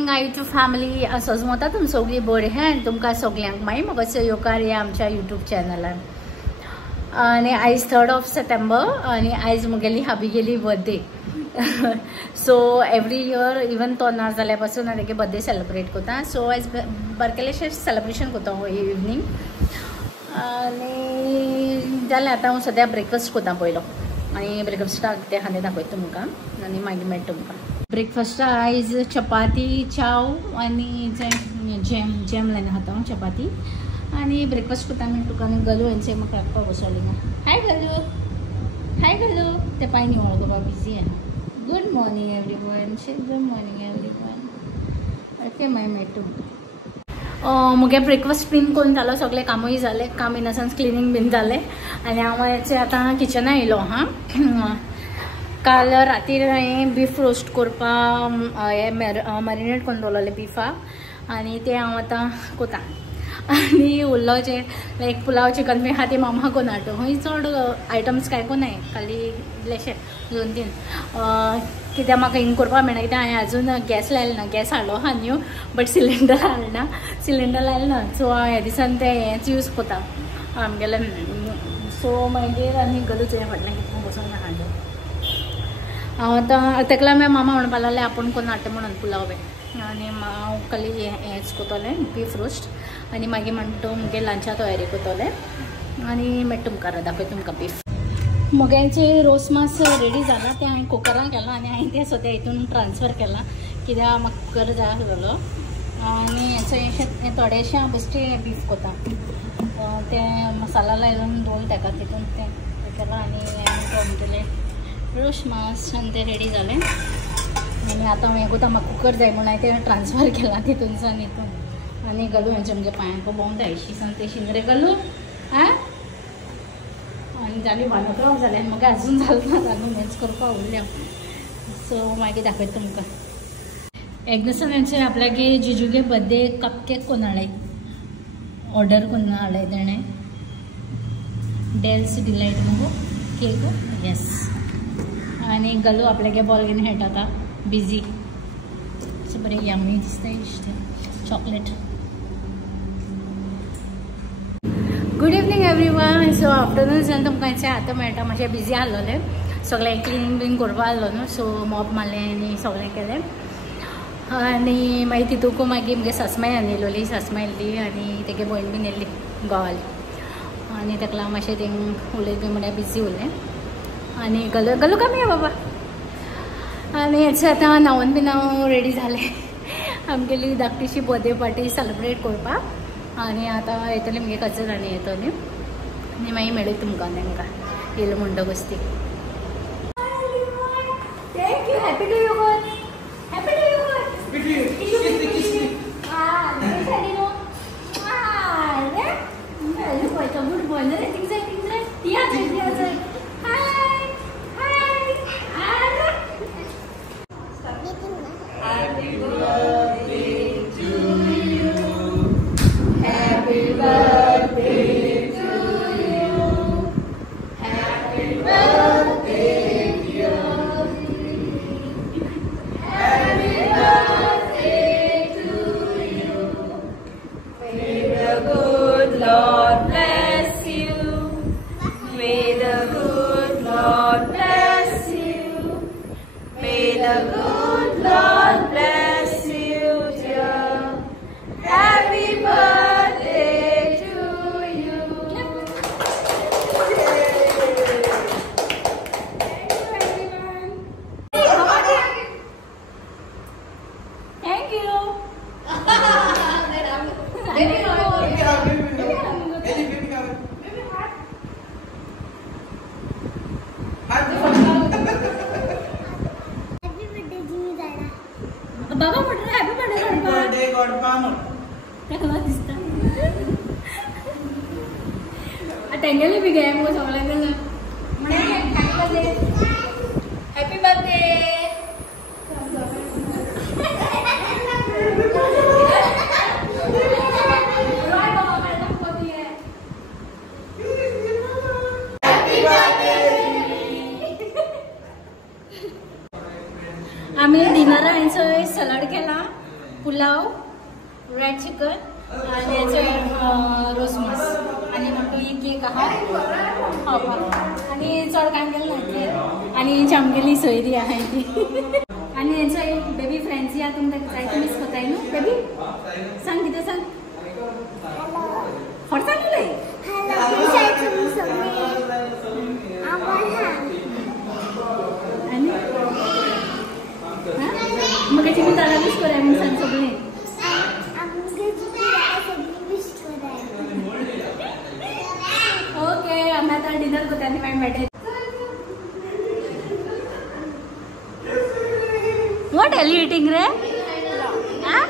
Morning आय to family. सोजमोता तुम सगळीं बरी हैं. तुमकां सगळ्यांक मागीर म्हाका येवकार या आमच्या यूट्यूब चॅनलार. आणि आयज 3rd of September आणि आयज म्हगेली हाबिगेली birthday. So every year even तो ना जाल्या पासून हांव तेगे बर्थडे सेलिब्रेट करता. सो आयज बारकेलेशें सेलिब्रेशन करता हो इवनिंग. आणि जालें आतां हांव सद्या ब्रेकफास्ट करता पयलो आणि ब्रेकफास्टाक ते खांदे दाखयता तुमकां आनी मागीर मेळटा तुमकां. ब्रेकफास्टाक आयज चपाती चाव आनी जॅम लायन खाता हांव चपाती आनी ब्रेकफास्ट करता आनी तुका गलू हेंचे म्हाका राखपाक बसवली ना. हाय गलू ते पांय निवळ करपाक बिजी आहे. Good morning everyone. Good morning everyone. Okay मागीर मेळटा. मुगे ब्रेकफास्ट बीन करून जालो. सगळे कामूय जाले. काम इन सेन्स क्लिनींग बीन जालें आनी हांव हेचे आतां किचना येयलो. काल रातीर हांवें बीफ रोस्ट करपाक मॅरिनेट करून दवरलेलें बिफाक आनी ते हांव आतां करता. आनी उरलो जे लायक पुलाव चिकन बी आहा ती मामा कोण हाडटा. खंय चड आयटम्स कांय कोनाय, खाली इल्लेशे 2-3 कित्याक म्हाका हिंग करपाक मेळना. कित्याक हांवें आजून गॅस लायलो ना. गॅस हाडलो हा न्यू बट सिलिंडर हाडना. सिलिंडर लायलो ना. सो हांव ह्या दिसान ते हेंच यूज करता आमगेलें. सो मागीर आनी गलूच हें फाटल्यान कितें बसून हाडलो. हांव आतां तेका लागून मामा म्हणपा लागलें आपूण कोण हाडटा म्हणून पुलाव बी. आनी हांव खाली हेंच करतलें बीफ रोस्ट आनी मागीर म्हणटा मुगे लंचा तयारी करतलें आनी मेळटा तुमकां दाखयता तुमकां बीफ. मुग्यांचे रोस मास रेडी जाला. ते हांवें कुकरान केला आनी हांवें ते सद्या हितून ट्रान्सफर केला कित्याक म्हाका कुकर जाय आसलेलो. आनी हें थोडेशें हांव बेश्टे बीफ करता. ते मसाला लायलो दोन तेका तितून तें केलां आनी हांवें केलें रोस मास आनी ते रेडी जालें. आनी आतां हांव हें करता. म्हाका कुकर जाय म्हूण हांवें ते ट्रान्सफर केला तितूनसान हितून. आनी गलू हेंचे म्हणजे पांयांक भोंवता शिसान ते शिंदरे गलू आं आनी जाली 12 जालें. म्हाका आजून जालें ना रांदून हेंच करपाक उरलें. सो मागीर दाखयता तुमकां. एक दिसान हेंचे आपल्यागे जिजूगे बर्थडे कप केक कोण हाडले. ऑर्डर करून हाडले तेणें. डेल्स डिलायट मुगो केक. येस. आनी गलू आपल्यागे बॉल घेवन खेळटा बिजी. सो बरें यम्मी दिसता इश्ट chocolate. Good evening everyone. So afternoon जावन तुमकां हेंचे आतां मेळटा. मातशें बिजी आसलोलें. सगळें क्लिनींग बीन करपा आसलो न्हू. सो मॉप मारलें आनी सगळें केलें. आनी मागीर तितूंक मागीर मुगे सासमाय येयलोली. सासमाय येयल्ली आनी तेगे भयण बीन येयल्ली घोवाली. आनी तेका लागून मातशें थिंग उलयत बी म्हळ्यार बिजी उरलें. आनी गलू कमी आहे बाबा. आनी हेचे आतां न्हांवून बीन हांव रेडी जालें आमगेली धाकटीशी बर्थडे पार्टी सेलिब्रेट करपाक. आनी आतां येतली मुगे कजन आनी येतली आनी मागीर मेळटा तुमकां तांकां येयलो म्हणटकूच ती. Thank you. Happy to you God. Happy to you God. Good boy ना रे. थिंग जाय तिया जाय. Happy birthday to you. Happy birthday to you. Happy birthday dear. Happy birthday to you. May the good Lord bless you. May the good Lord bless you. May the good Lord bless you, dear. Happy birthday to you. Thank you, everyone. Thank you. बाबा म्हटलं happy birthday गडपा म्हण दिसता. तेंगेले B घे मग सगळ्यांना happy birthday. आम्ही dinner हांवें salad केला red chicken आणि रोसमस आणि म्हणतो ही केक आहा आणि चड काय केलं ना आणि आमगेली सोयरी आहे ती आणि यांचं एक बेबी फ्रेंड्स या तुमकां जायचं मिस कोताय न्हू बेबी सांग कितें सांग फडसां उलय आणि मग तुम्ही त्याला विश कराय म्हणून सांग सगळे ओके आम्ही आता डिनर करतो आणि मॅम भेटेल What are you eating, Ray? Huh?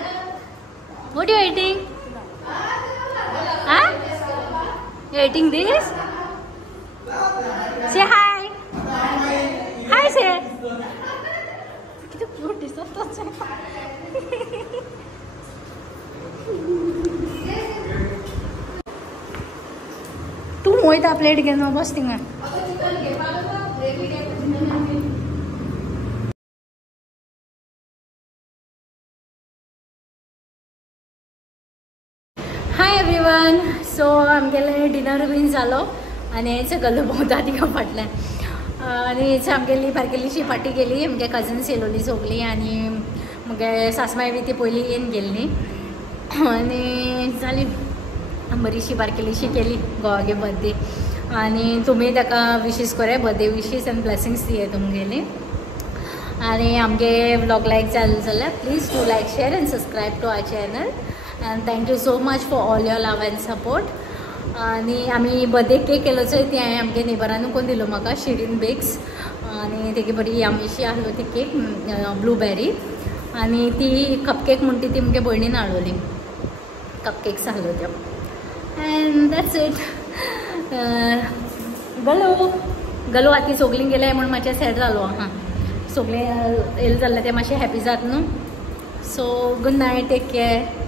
What are you eating? Huh? You're eating this? Say hi. Hi, say. Kita cute disappoint toh. तू मोहिता प्लेट घेऊन बस तिंगा हाय एवरीवन सो आमगेले डिनर बीन जालो आनी गल्लो भोंवता तिका फाटल्यान आनी आमगेली बारकेलीशी पार्टी केली आमगे कजन्स येयलोली सगळी आनी मुगे सासमाय बी ती पयलीं येवन गेल्ली आनी जाली बरीशी बारकेलीशी केली घोवागे बर्थडे आनी तुमी ताका विशीस करे बर्थडे विशीस एंड ब्लेसिंग्स दिये तुमगेली आनी आमगे व्लॉग लायक जालो जाल्यार please do like share and subscribe to our channel and thank you so much for all your love and support आणि आम्ही बर्थडे केक केलो चोय ती हांवें आमगे नेबरानू कोण दिलो म्हाका शिरीन बेक्स आनी तेगे बरी आमीशी आहलो ती केक ब्लूबेरी आनी ती कपकेक म्हणटी ती मुगे भयणीन हाडलोली कपकेक्स आहलो त्यो एंड दॅट्स इट गलो आती सोगलीं गेले म्हणून मातशें सॅड जालो हां सोगलें येयलें जाल्यार तें मातशें हॅपी जाता न्हू सो गूड नायट टेक केअर